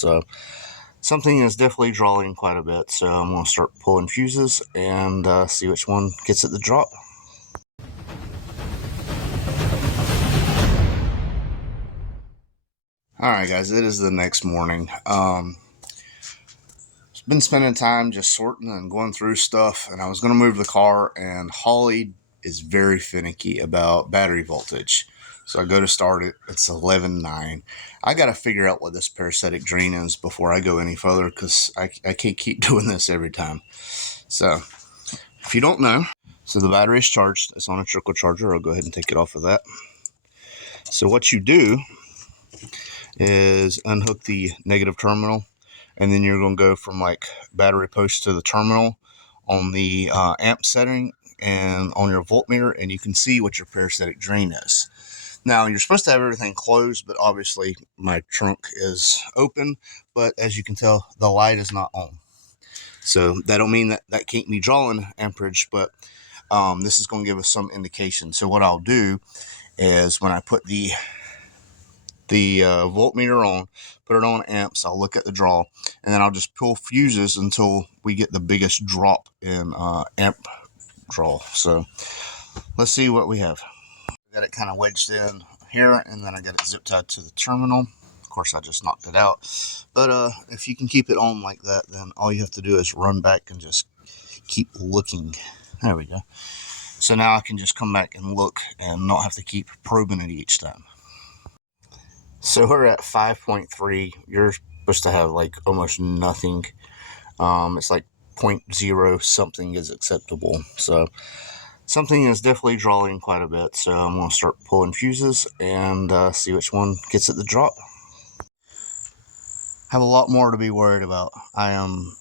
So something is definitely drawing quite a bit, so I'm going to start pulling fuses and see which one gets it to drop. Alright guys, it is the next morning. Been spending time just sorting and going through stuff, and I was going to move the car, and Holly is very finicky about battery voltage. So I go to start it, it's 11.9. I got to figure out what this parasitic drain is before I go any further, because I can't keep doing this every time. So, if you don't know, so the battery is charged, it's on a trickle charger. I'll go ahead and take it off of that. So what you do is unhook the negative terminal, and then you're going to go from like battery post to the terminal on the amp setting and on your voltmeter, and you can see what your parasitic drain is. Now, you're supposed to have everything closed, but obviously my trunk is open, but as you can tell, the light is not on. So that don't mean that can't be drawing amperage, but this is going to give us some indication. So what I'll do is when I put the voltmeter on, put it on amps, I'll look at the draw, and then I'll just pull fuses until we get the biggest drop in amp draw. So let's see what we have. Got it kind of wedged in here, and then I got it zip tied to the terminal. Of course, I just knocked it out, but if you can keep it on like that, then all you have to do is run back and just keep looking. There we go. So now I can just come back and look and not have to keep probing it each time. So we're at 5.3. You're supposed to have like almost nothing. It's like 0.0 something is acceptable. So something is definitely drawing quite a bit. So I'm going to start pulling fuses and see which one gets it to drop. Have a lot more to be worried about. I am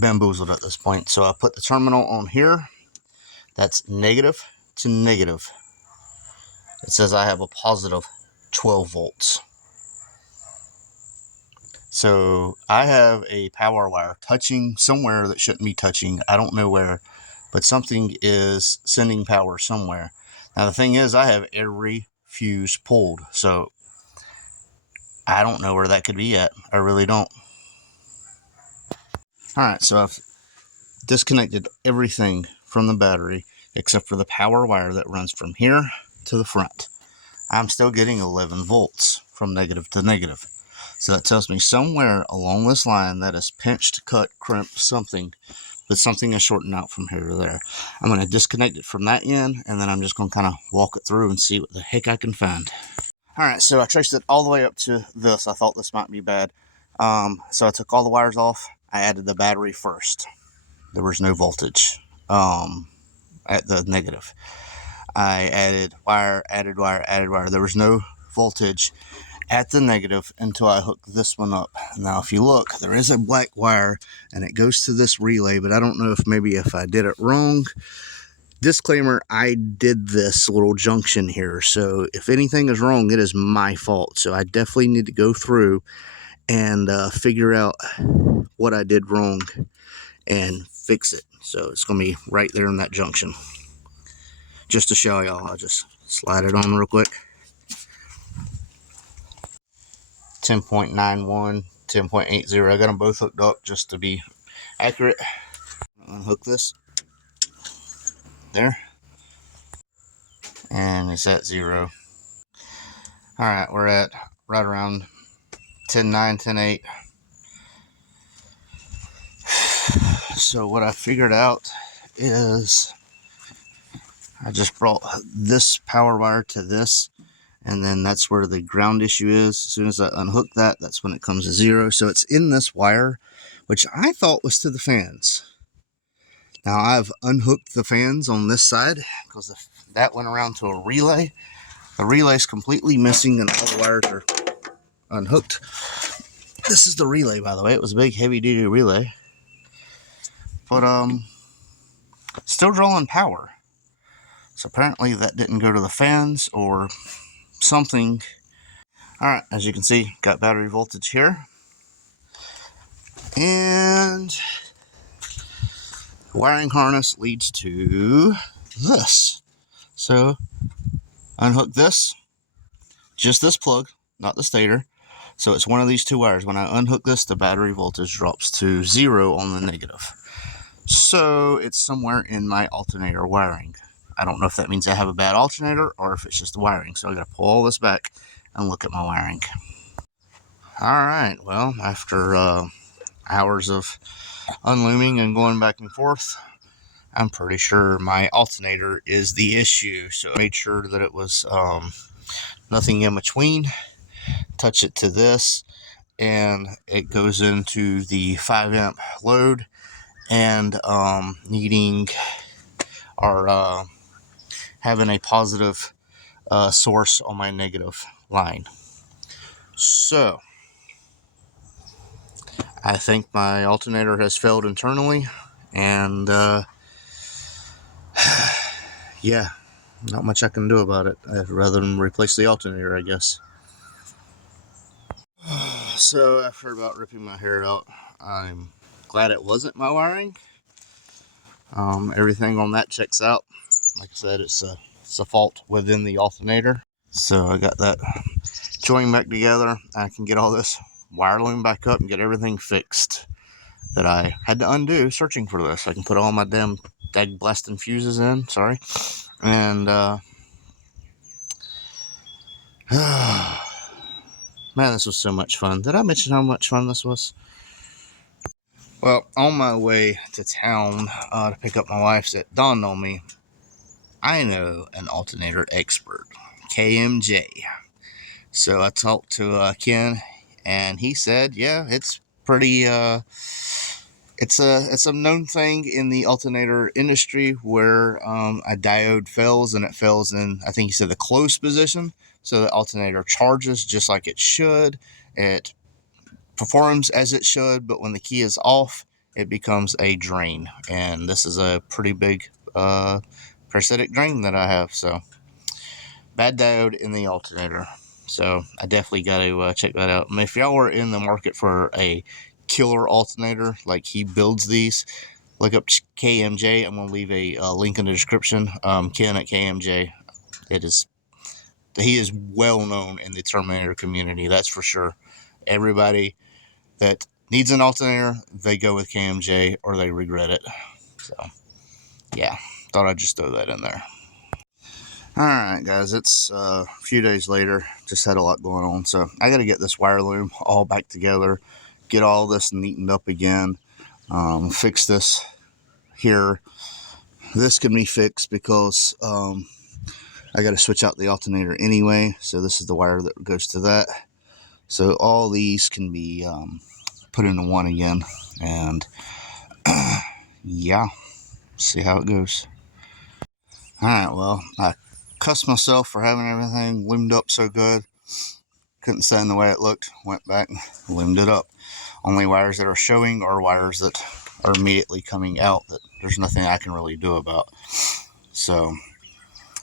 bamboozled at this point. So I put the terminal on here. That's negative to negative. It says I have a positive 12 volts. So I have a power wire touching somewhere that shouldn't be touching. I don't know where, but something is sending power somewhere. Now the thing is, I have every fuse pulled, so I don't know where that could be at. I really don't. Alright, so I've disconnected everything from the battery except for the power wire that runs from here to the front. I'm still getting 11 volts from negative to negative. So that tells me somewhere along this line that is pinched, cut, crimped, something, but something is shorting out from here to there. I'm going to disconnect it from that end, and then I'm just going to kind of walk it through and see what the heck I can find. Alright, so I traced it all the way up to this. I thought this might be bad. So I took all the wires off. I added the battery first. There was no voltage at the negative. I added wire, added wire, added wire. There was no voltage at the negative until I hooked this one up. Now if you look, there is a black wire and it goes to this relay, but I don't know if I did it wrong. Disclaimer, I did this little junction here, so if anything is wrong, it is my fault. So I definitely need to go through and figure out what I did wrong and fix it. So it's going to be right there in that junction. Just to show y'all, I'll just slide it on real quick. 10.91, 10.80. I got them both hooked up just to be accurate. Unhook this. There. And it's at 0. Alright, we're at right around 10.9, 10.8. So what I figured out is I just brought this power wire to this, and then that's where the ground issue is. As soon as I unhook that, that's when it comes to 0. So it's in this wire, which I thought was to the fans. Now I've unhooked the fans on this side because that went around to a relay. The relay is completely missing and all the wires are unhooked. This is the relay, by the way. It was a big heavy duty relay, but still drawing power. So apparently that didn't go to the fans or something. Alright, as you can see, got battery voltage here. And wiring harness leads to this. So unhook this, just this plug, not the stator. So it's one of these two wires. When I unhook this, the battery voltage drops to 0 on the negative. So it's somewhere in my alternator wiring. I don't know if that means I have a bad alternator or if it's just the wiring. So I got to pull all this back and look at my wiring. All right, well, after hours of unlooming and going back and forth, I'm pretty sure my alternator is the issue. So I made sure that it was nothing in between. Touch it to this, and it goes into the 5 amp load, and needing or having a positive source on my negative line. So I think my alternator has failed internally, and yeah, not much I can do about it rather than replace the alternator, I guess. So after about ripping my hair out, I'm glad it wasn't my wiring. Everything on that checks out. Like I said, it's a fault within the alternator. So I got that joined back together. I can get all this wire loom back up and get everything fixed that I had to undo searching for this. I can put all my damn dag blasting fuses in, sorry. And man, this was so much fun. Did I mention how much fun this was? Well, on my way to town to pick up my wife's, it dawned on me, I know an alternator expert, KMJ. So I talked to Ken, and he said, yeah, it's pretty, it's a known thing in the alternator industry where a diode fails, and it fails in, I think he said, the closed position. So the alternator charges just like it should. It performs as it should, but when the key is off, it becomes a drain. And this is a pretty big parasitic drain that I have. So bad diode in the alternator. So I definitely got to check that out. And if y'all are in the market for a killer alternator, like he builds these, look up KMJ. I'm going to leave a link in the description. Ken at KMJ. He is well known in the Terminator community, that's for sure. Everybody that needs an alternator, they go with KMJ or they regret it. So yeah, thought I'd just throw that in there. Alright guys, it's a few days later. Just had a lot going on, so I got to get this wire loom all back together, get all this neatened up again, fix this here. This can be fixed because I got to switch out the alternator anyway, so this is the wire that goes to that. So all these can be put into one again, and yeah, see how it goes. Alright, well, I cussed myself for having everything loomed up so good. Couldn't stand the way it looked. Went back and loomed it up. Only wires that are showing are wires that are immediately coming out that there's nothing I can really do about. So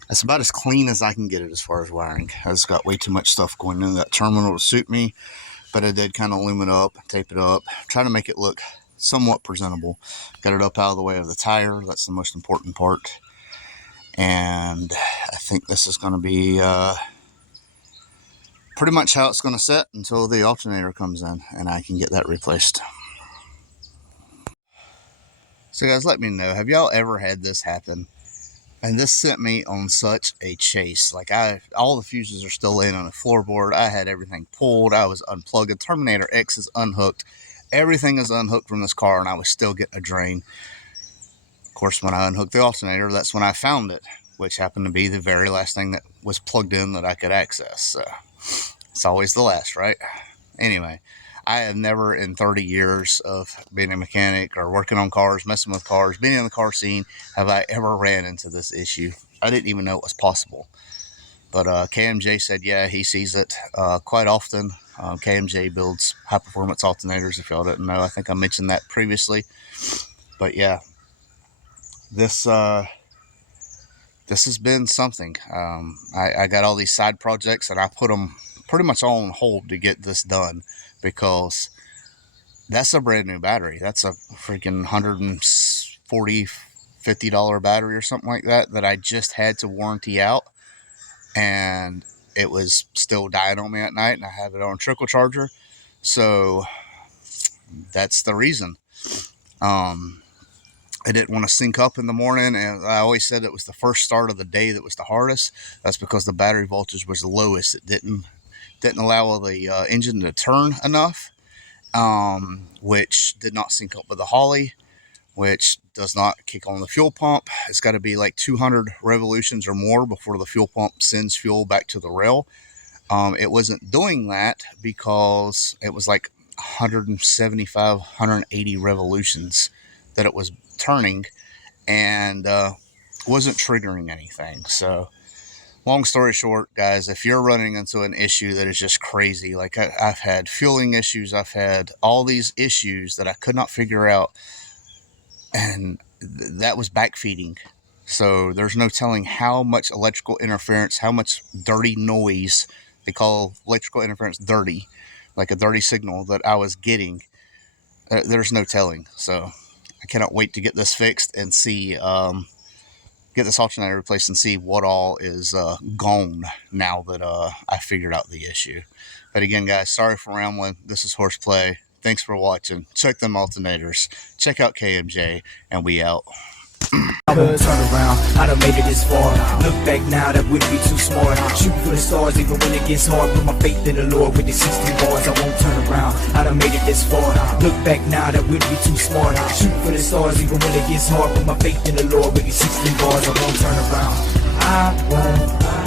that's about as clean as I can get it as far as wiring. I just got way too much stuff going into that terminal to suit me, but I did kind of loom it up, tape it up, try to make it look somewhat presentable. Got it up out of the way of the tire. That's the most important part. And I think this is going to be pretty much how it's going to set until the alternator comes in and I can get that replaced. So guys, let me know, have y'all ever had this happen? And this sent me on such a chase. Like, all the fuses are still in on the floorboard. I had everything pulled. I was unplugged. The Terminator X is unhooked. Everything is unhooked from this car, and I was still getting a drain. Of course, when I unhooked the alternator, that's when I found it, which happened to be the very last thing that was plugged in that I could access. So it's always the last, right? Anyway, I have never in 30 years of being a mechanic or working on cars, messing with cars, being in the car scene, have I ever ran into this issue. I didn't even know it was possible. But KMJ said, yeah, he sees it quite often. KMJ builds high-performance alternators, if y'all didn't know. I think I mentioned that previously. But yeah, this has been something. I got all these side projects, and I put them pretty much all on hold to get this done, because that's a brand new battery. That's a freaking $140, $50 battery or something like that I just had to warranty out. And it was still dying on me at night, and I had it on trickle charger. So that's the reason. I didn't want to sync up in the morning, and I always said it was the first start of the day that was the hardest. That's because the battery voltage was the lowest. It didn't allow the engine to turn enough, which did not sync up with the Holly, which does not kick on the fuel pump. It's got to be like 200 revolutions or more before the fuel pump sends fuel back to the rail. It wasn't doing that because it was like 175, 180 revolutions that it was turning, and wasn't triggering anything. So long story short, guys, if you're running into an issue that is just crazy, like I've had fueling issues, I've had all these issues that I could not figure out, and that was backfeeding. So there's no telling how much electrical interference, how much dirty noise, they call electrical interference dirty, like a dirty signal that I was getting. There's no telling. So I cannot wait to get this fixed and see, get this alternator replaced and see what all is gone now that I figured out the issue. But again, guys, sorry for rambling. This is Horseplay. Thanks for watching. Check them alternators. Check out KMJ, and we out. Turn around, I done made it this far. Look back now, that wouldn't be too smart. Shoot for the stars even when it gets hard. Put my faith in the Lord with the 60 bars. I won't turn around, I done made it this far. Look back now, that wouldn't be too smart. Shoot for the stars even when it gets hard. Put my faith in the Lord with the 60 bars. I won't turn around, I won't.